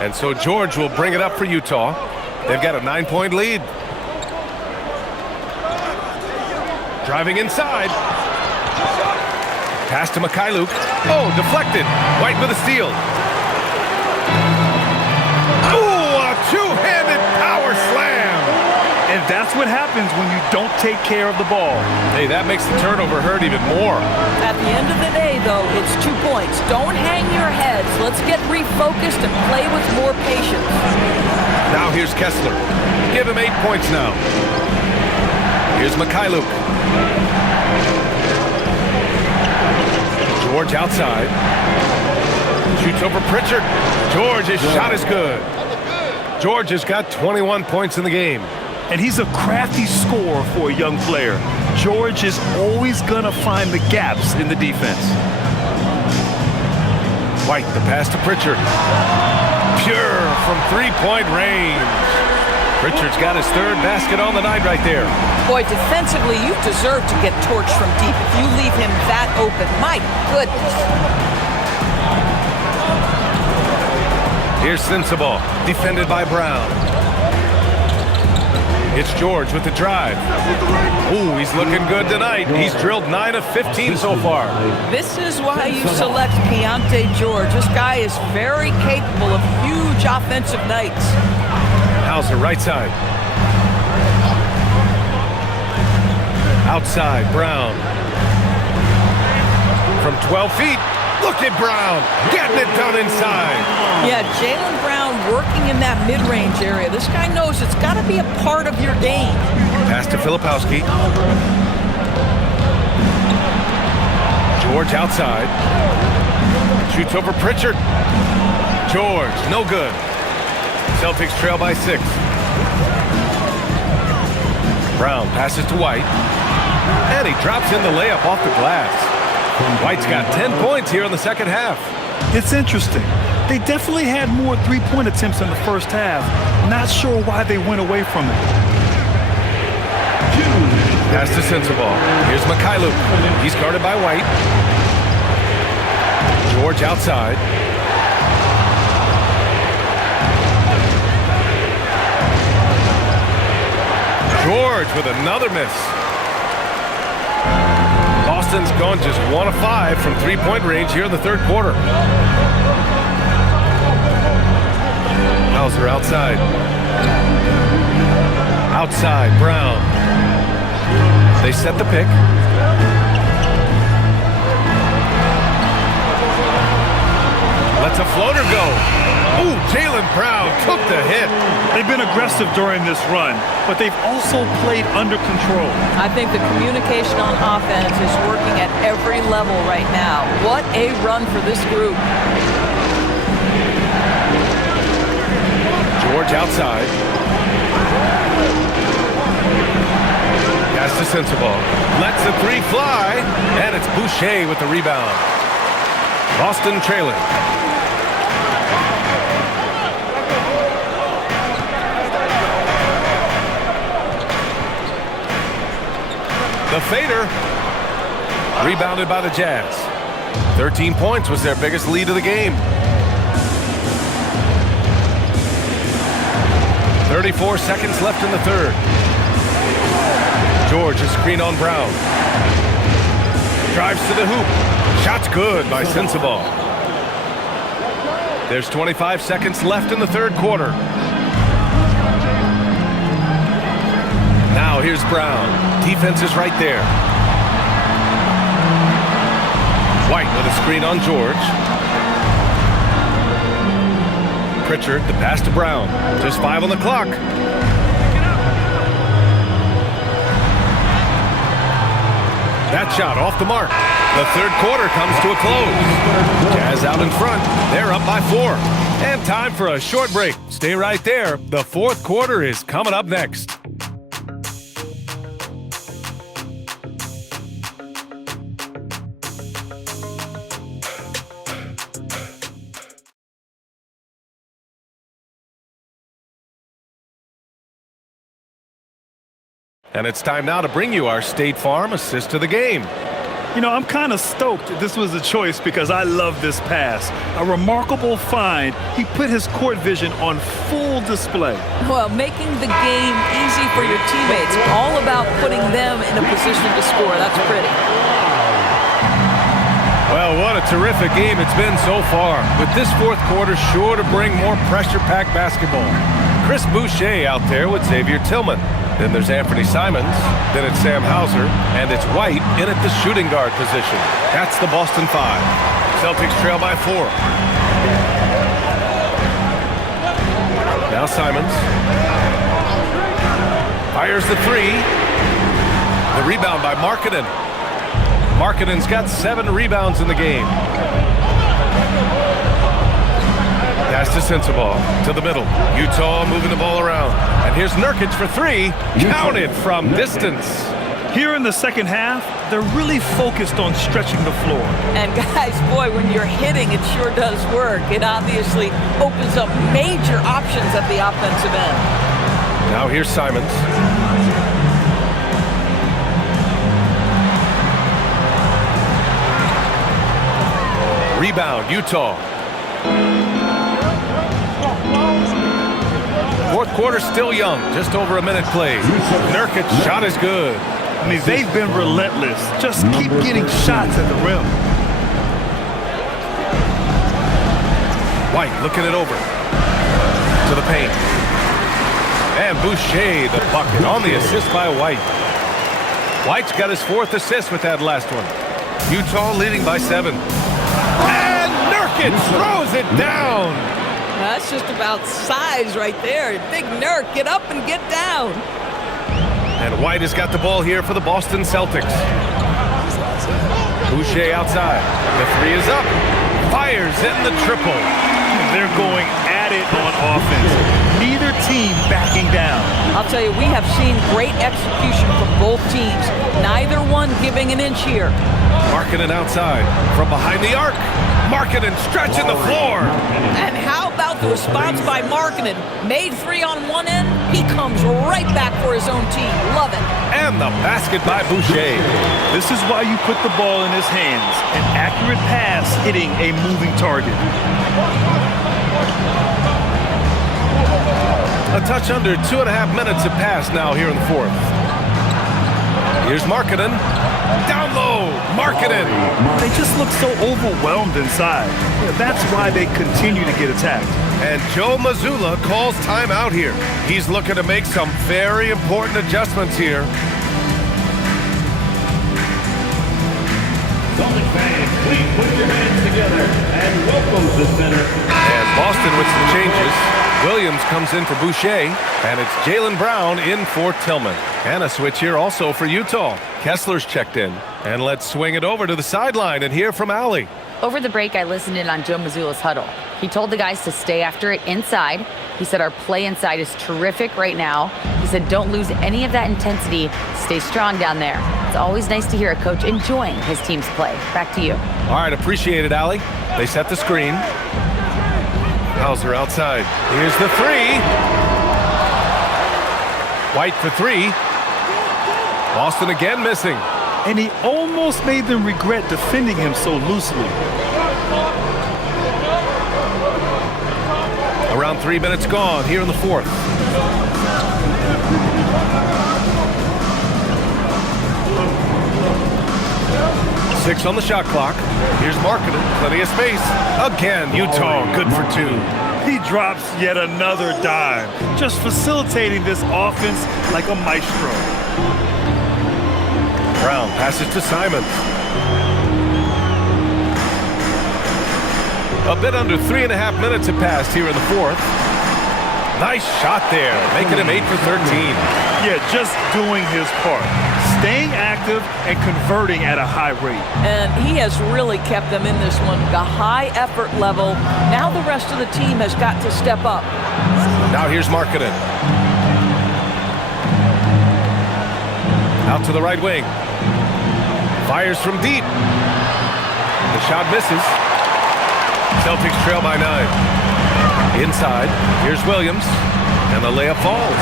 And so George will bring it up for Utah. They've got a 9-point lead. Driving inside. Pass to Mikhailuk. Oh, deflected. White with a steal. Oh, a two-handed power slam. And that's what happens when you don't take care of the ball. Hey, that makes the turnover hurt even more. At the end of the day, though, it's 2 points. Don't hang your heads. Let's get refocused and play with more patience. Now here's Kessler. Give him 8 points now. Here's Mikhailuk. George outside. Shoots over Pritchard. George, his shot is good. George has got 21 points in the game. And he's a crafty scorer for a young player. George is always going to find the gaps in the defense. White, the pass to Pritchard. Pure from three-point range. Pritchard's got his third basket on the night right there. Boy, defensively, you deserve to get torched from deep if you leave him that open. My goodness. Here's Sensabaugh, defended by Brown. It's George with the drive. Ooh, he's looking good tonight. He's drilled 9 of 15 so far. This is why you select Keontae George. This guy is very capable of huge offensive nights. Hauser, right side. Outside, Brown. From 12 feet, look at Brown, getting it done inside. Yeah, Jaylen Brown working in that mid-range area. This guy knows it's got to be a part of your game. Pass to Filipowski. George outside. Shoots over Pritchard. George, no good. Celtics trail by 6. Brown passes to White. And he drops in the layup off the glass. White's got 10 points here in the second half. It's interesting. They definitely had more three-point attempts in the first half. Not sure why they went away from it. Pass to Sensabaugh. Here's Mikhailuk. He's guarded by White. George outside. George with another miss. Boston's gone just 1 of 5 from three-point range here in the third quarter. Hauser outside. Outside, Brown. They set the pick. Lets a floater go. Ooh, Jaylen Brown took the hit. They've been aggressive during this run, but they've also played under control. I think the communication on offense is working at every level right now. What a run for this group. George outside. Pass to Sensabaugh. Lets the three fly, and it's Boucher with the rebound. Boston trailing. The fader, rebounded by the Jazz. 13 points was their biggest lead of the game. 34 seconds left in the third. George is screen on Brown. Drives to the hoop. Shot's good by Sensabaugh. There's 25 seconds left in the third quarter. Now here's Brown. Defense is right there. White with a screen on George. Pritchard, the pass to Brown. Just 5 on the clock. That shot off the mark. The third quarter comes to a close. Jazz out in front. They're up by 4. And time for a short break. Stay right there. The fourth quarter is coming up next. And it's time now to bring you our State Farm assist to the game. You know, I'm kind of stoked this was a choice because I love this pass. A remarkable find. He put his court vision on full display. Well, making the game easy for your teammates. All about putting them in a position to score. That's pretty. Well, what a terrific game it's been so far. With this fourth quarter sure to bring more pressure-packed basketball. Chris Boucher out there with Xavier Tillman. Then there's Anthony Simons, then it's Sam Hauser, and it's White in at the shooting guard position. That's the Boston 5. Celtics trail by 4. Now Simons. Fires the 3. The rebound by Markkanen. Markkanen's got 7 rebounds in the game. Pass to Sensabaugh, to the middle. Utah moving the ball around. And here's Nurkic for three. Counted from distance. Here in the second half, they're really focused on stretching the floor. And guys, boy, when you're hitting, it sure does work. It obviously opens up major options at the offensive end. Now here's Simons. Rebound, Utah. Fourth quarter still young, just over a minute played. Nurkic shot is good. I mean, they've been relentless. Just keep getting shots at the rim. White looking it over to the paint. And Boucher the bucket on the assist by White. White's got his fourth assist with that last one. Utah leading by 7. And Nurkic throws it down. That's just about size right there. Big Nurk, get up and get down. And White has got the ball here for the Boston Celtics. Boucher outside. The three is up. Fires in the triple. They're going at it on offense. Neither team backing down. I'll tell you, we have seen great execution from both teams. Neither one giving an inch here. Markkanen outside from behind the arc. Markkanen stretching the floor. And how about the response by Markkanen? Made three on one end, he comes right back for his own team. Love it. And the basket by Boucher. This is why you put the ball in his hands. An accurate pass hitting a moving target. A touch under 2.5 minutes have passed now here in the fourth. Here's Markkanen. Down low, Markkanen. They just look so overwhelmed inside. Yeah, that's why they continue to get attacked. And Joe Mazzulla calls timeout here. He's looking to make some very important adjustments here. Celtic fans, please put your hands together and welcome to center. And Boston with some changes. Williams comes in for Boucher, and it's Jaylen Brown in for Tillman. And a switch here also for Utah. Kessler's checked in. And let's swing it over to the sideline and hear from Allie. Over the break, I listened in on Joe Mazzulla's huddle. He told the guys to stay after it inside. He said our play inside is terrific right now. He said don't lose any of that intensity. Stay strong down there. It's always nice to hear a coach enjoying his team's play. Back to you. All right, appreciate it, Allie. They set the screen. Hauser outside. Here's the three. White for three. Boston again missing. And he almost made them regret defending him so loosely. Around 3 minutes gone here in the fourth. Six on the shot clock. Here's Markkanen. Plenty of space. Again, Utah good for 2. He drops yet another dime, just facilitating this offense like a maestro. Brown passes to Simons. A bit under 3.5 minutes have passed here in the fourth. Nice shot there, making him 8 for 13. Yeah, just doing his part. Staying active and converting at a high rate. And he has really kept them in this one. The high effort level. Now the rest of the team has got to step up. Now here's Markkanen. Out to the right wing. Fires from deep. The shot misses. Celtics trail by 9. Inside, here's Williams, and the layup falls.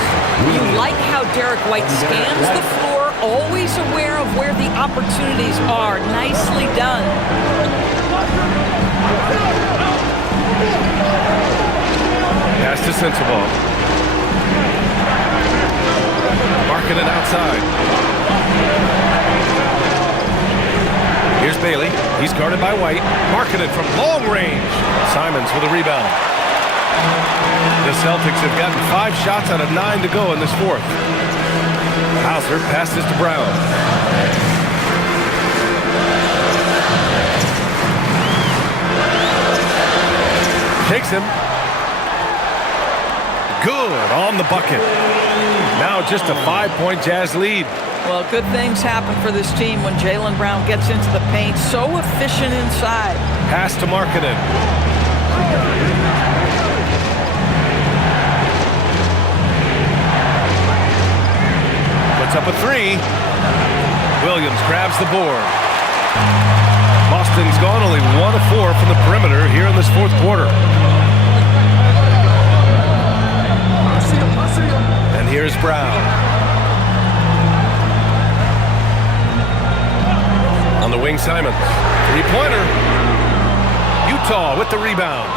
You like how Derek White scans the floor, always aware of where the opportunities are. Nicely done. Pass to Sensabaugh. Markkanen outside. Here's Bailey. He's guarded by White. Markkanen from long range. Simons with a rebound. The Celtics have gotten 5 shots out of 9 to go in this fourth. Hauser passes to Brown. Takes him. Good on the bucket. Now just a 5-point Jazz lead. Well, good things happen for this team when Jaylen Brown gets into the paint. So efficient inside. Pass to Markkanen. the board. Boston's gone only 1 of 4 from the perimeter here in this fourth quarter. And here's Brown. On the wing, Simons. Three-pointer. Utah with the rebound.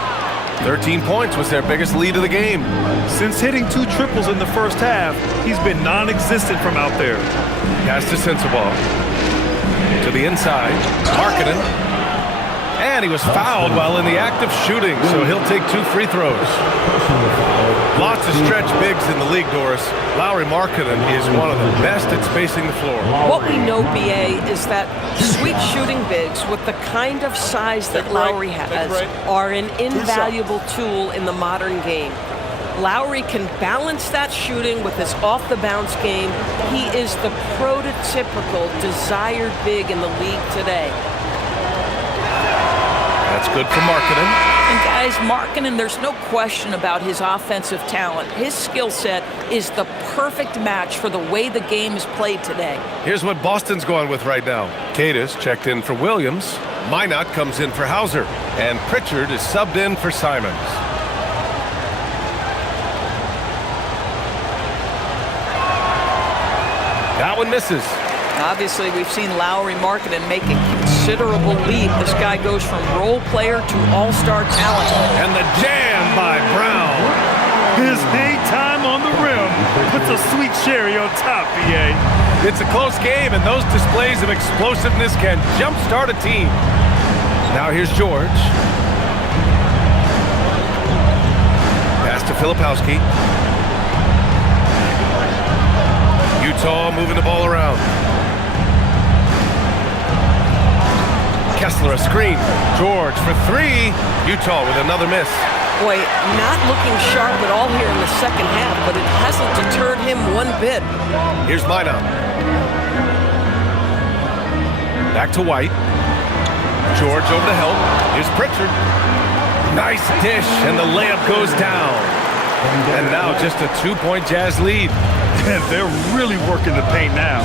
13 points was their biggest lead of the game. Since hitting 2 triples in the first half, he's been non-existent from out there. Pass to Sensabaugh. To the inside. Markkanen. And he was fouled while in the act of shooting, so he'll take 2 free throws. Lots of stretch bigs in the league, Doris. Lauri Markkanen is one of the best at spacing the floor. What we know, BA, is that sweet shooting bigs with the kind of size that Lauri has are an invaluable tool in the modern game. Lauri can balance that shooting with his off-the-bounce game. He is the prototypical desired big in the league today. That's good for Markkanen. And guys, Markkanen, there's no question about his offensive talent. His skill set is the perfect match for the way the game is played today. Here's what Boston's going with right now. Cadis checked in for Williams. Minot comes in for Hauser. And Pritchard is subbed in for Simons. That one misses. Obviously, we've seen Lauri Markkanen make a considerable leap. This guy goes from role player to all-star talent. And the jam by Brown. His hang time on the rim puts a sweet cherry on top, BA. It's a close game, and those displays of explosiveness can jumpstart a team. Now here's George. Pass to Filipowski. Utah moving the ball around. Kessler a screen. George for 3. Utah with another miss. Boy, not looking sharp at all here in the second half, but it hasn't deterred him one bit. Here's Minot. Back to White. George over to help. Here's Pritchard. Nice dish, and the layup goes down. And now just a 2-point Jazz lead. And they're really working the paint now.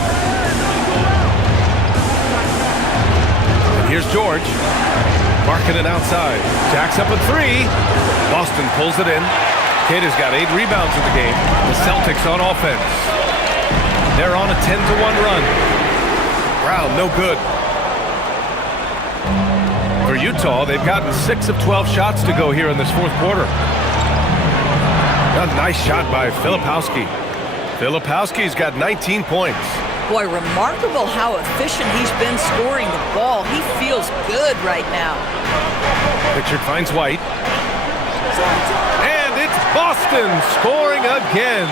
Here's George. Markkanen outside. Jacks up a 3. Boston pulls it in. Kid has got 8 rebounds in the game. The Celtics on offense. They're on a 10-1 run. Brown, no good. For Utah, they've gotten 6 of 12 shots to go here in this fourth quarter. A nice shot by Filipowski. Filipowski's got 19 points. Boy, remarkable how efficient he's been scoring the ball. He feels good right now. Pritchard finds White. And it's Boston scoring again.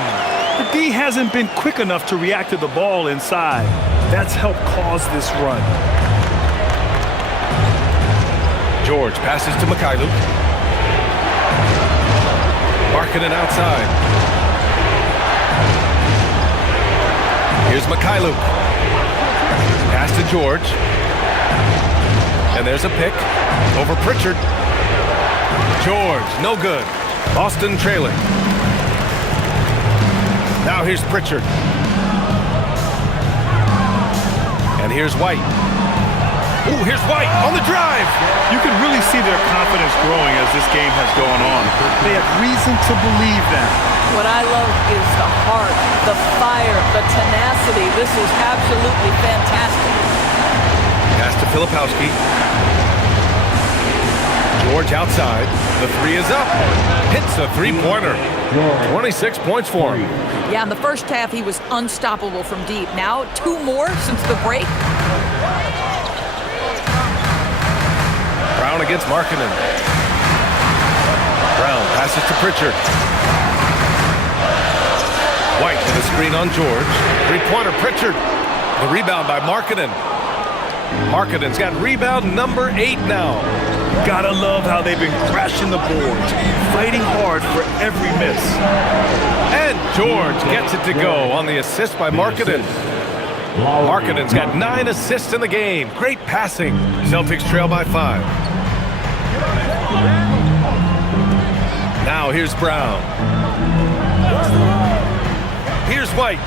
The D hasn't been quick enough to react to the ball inside. That's helped cause this run. George passes to Mikhailuk. Markkanen outside. Here's Mikhailuk. Pass to George. And there's a pick over Pritchard. George, no good. Boston trailing. Now here's Pritchard. And here's White. Ooh, here's White on the drive. You can really see their confidence growing as this game has gone on. They have reason to believe that. What I love is the heart, the fire, the tenacity. This is absolutely fantastic. Pass to Filipowski. George outside. The 3 is up. Hits a 3-pointer. 26 points for him. Yeah, in the first half, he was unstoppable from deep. Now, 2 more since the break. Brown against Markkanen. Brown passes to Pritchard. White with a screen on George. 3-pointer Pritchard. The rebound by Markkanen. Markkanen's got rebound number 8 now. Gotta love how they've been crashing the boards, fighting hard for every miss. And George gets it to go on the assist by Markkanen. Markkanen's got 9 assists in the game. Great passing. Celtics trail by 5. Now here's Brown. Here's White.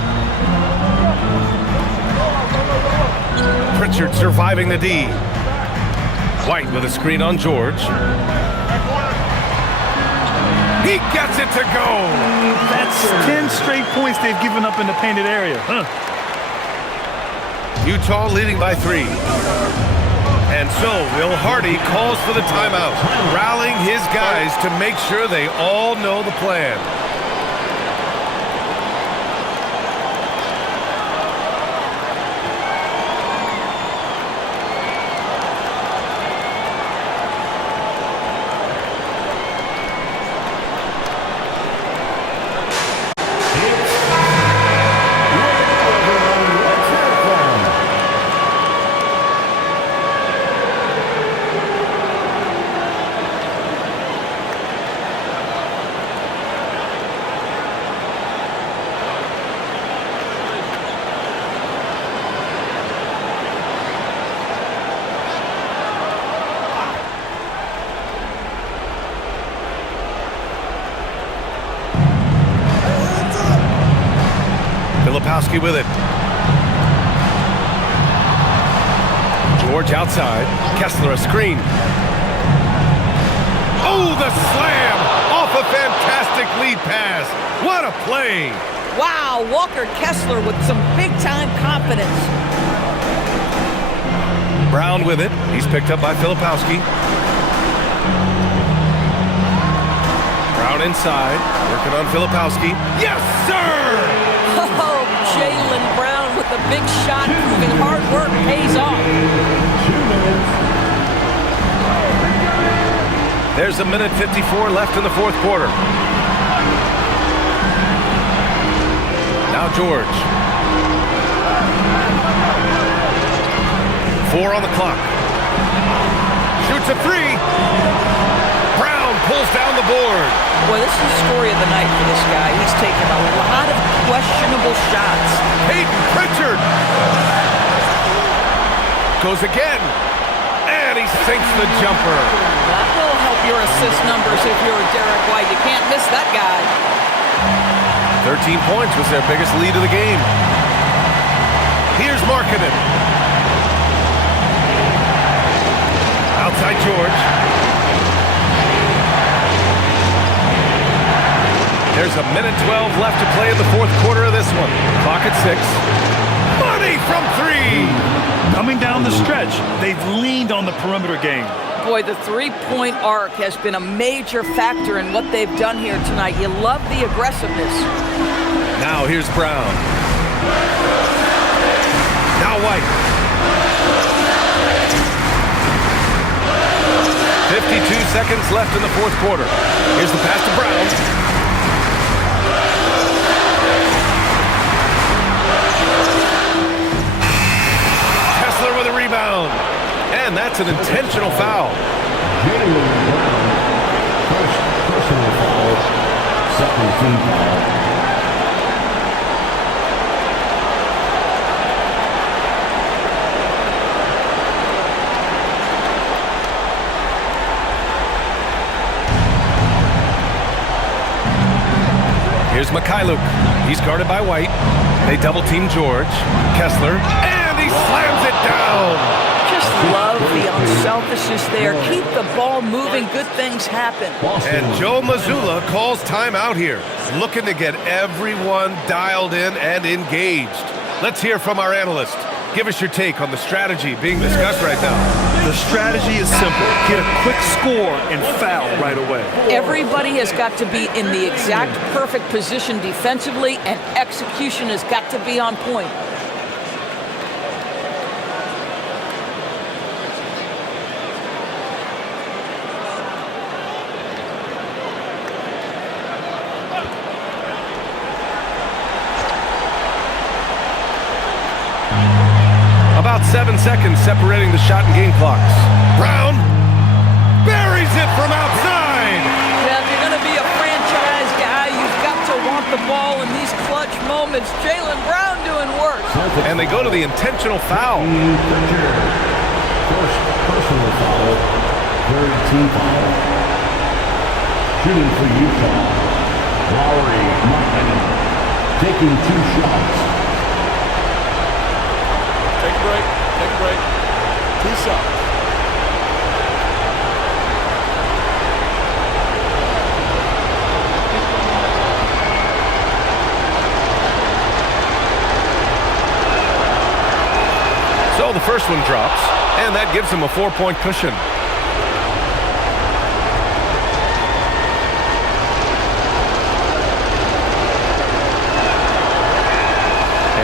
Pritchard surviving the D. White with a screen on George. He gets it to go. That's 10 straight points they've given up in the painted area. Utah leading by 3. And so Will Hardy calls for the timeout, rallying his guys to make sure they all know the plan. Filipowski with it. George outside. Kessler a screen. Oh, the slam off a fantastic lead pass. What a play. Wow, Walker Kessler with some big-time confidence. Brown with it. He's picked up by Filipowski. Brown inside. Working on Filipowski. Yes, sir! Oh, Jaylen Brown with a big shot, proving hard work pays off. There's a minute 54 left in the fourth quarter. Now George. 4 on the clock. Shoots a 3. Brown pulls down the board. Boy, this is the story of the night for this guy. He's taken a lot of questionable shots. Peyton Pritchard goes again, and he sinks the jumper. That will help your assist numbers if you're Derek White. You can't miss that guy. 13 points was their biggest lead of the game. Here's Markkanen. Outside George. There's a minute 12 left to play in the fourth quarter of this one. Clock at 6. Money from 3. Coming down the stretch, they've leaned on the perimeter game. Boy, the three-point arc has been a major factor in what they've done here tonight. You love the aggressiveness. Now here's Brown. Now White. 52 seconds left in the fourth quarter. Here's the pass to Brown. With a rebound, and that's an intentional foul. First personal foul, second team foul. Here's Mikhailuk. He's guarded by White. They double-team George. Kessler, and he slams it down. Just love the unselfishness there. Keep the ball moving. Good things happen. And Joe Mazzulla calls timeout here, looking to get everyone dialed in and engaged. Let's hear from our analyst. Give us your take on the strategy being discussed right now. The strategy is simple. Get a quick score and foul right away. Everybody has got to be in the exact perfect position defensively, and execution has got to be on point. About 7 seconds separating the shot and game clocks. Brown buries it from outside. Yeah, if you're going to be a franchise guy, you've got to want the ball in these clutch moments. Jaylen Brown doing work. And they go to the intentional foul. First personal foul, third team foul. Shooting for Utah, Lowry Markkanen taking 2 shots. Take a break. Take a break. 2 shots. So the first one drops, and that gives him a 4-point cushion.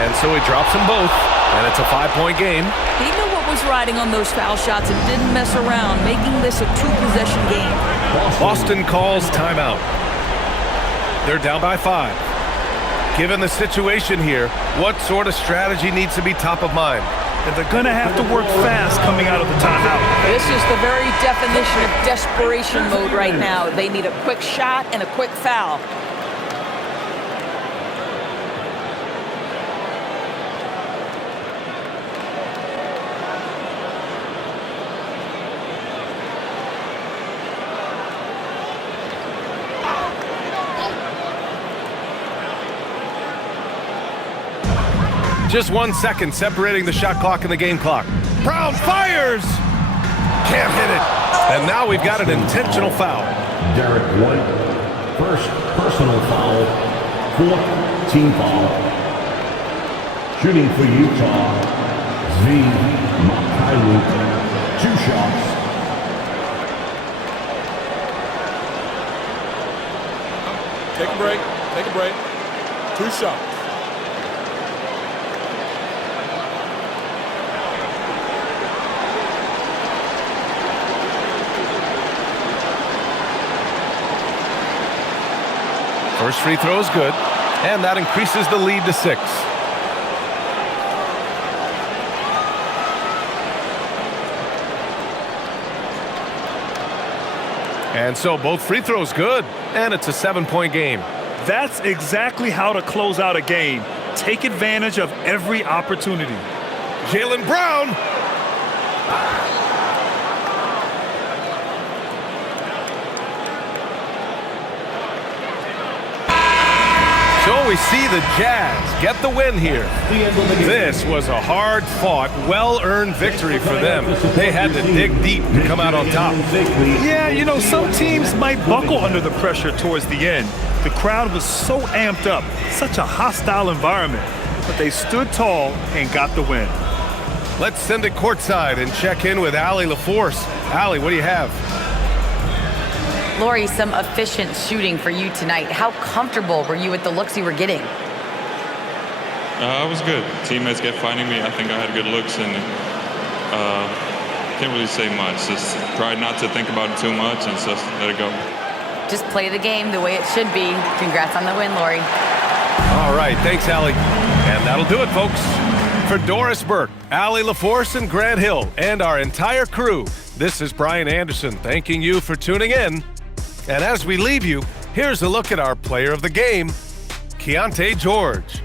And so he drops them both, and it's a 5-point game. He knew what was riding on those foul shots and didn't mess around, making this a 2-possession game. Boston calls timeout. They're down by 5. Given the situation here, what sort of strategy needs to be top of mind? And they're going to have to work fast coming out of the timeout. This is the very definition of desperation mode right now. They need a quick shot and a quick foul. Just 1 second separating the shot clock and the game clock. Brown fires! Can't hit it. And now we've got an intentional foul. Derek White, first personal foul, 4th team foul. Shooting for Utah, Z. Makailu, 2 shots. Take a break. Take a break. 2 shots. First free throw is good, and that increases the lead to 6. And so both free throws good, and it's a 7-point game. That's exactly how to close out a game. Take advantage of every opportunity. Jaylen Brown. So we see the Jazz get the win here. This was a hard-fought, well-earned victory for them. They had to dig deep to come out on top. Yeah, you know, some teams might buckle under the pressure towards the end. The crowd was so amped up, such a hostile environment, but they stood tall and got the win. Let's send it courtside and check in with Allie LaForce. Allie, what do you have? Lori, some efficient shooting for you tonight. How comfortable were you with the looks you were getting? I was good. Teammates kept finding me. I think I had good looks, and can't really say much. Just try not to think about it too much and just let it go. Just play the game the way it should be. Congrats on the win, Lori. All right, thanks, Allie. And that'll do it, folks. For Doris Burke, Allie LaForce, and Grant Hill, and our entire crew, this is Brian Anderson thanking you for tuning in. And as we leave you, here's a look at our player of the game, Keontae George.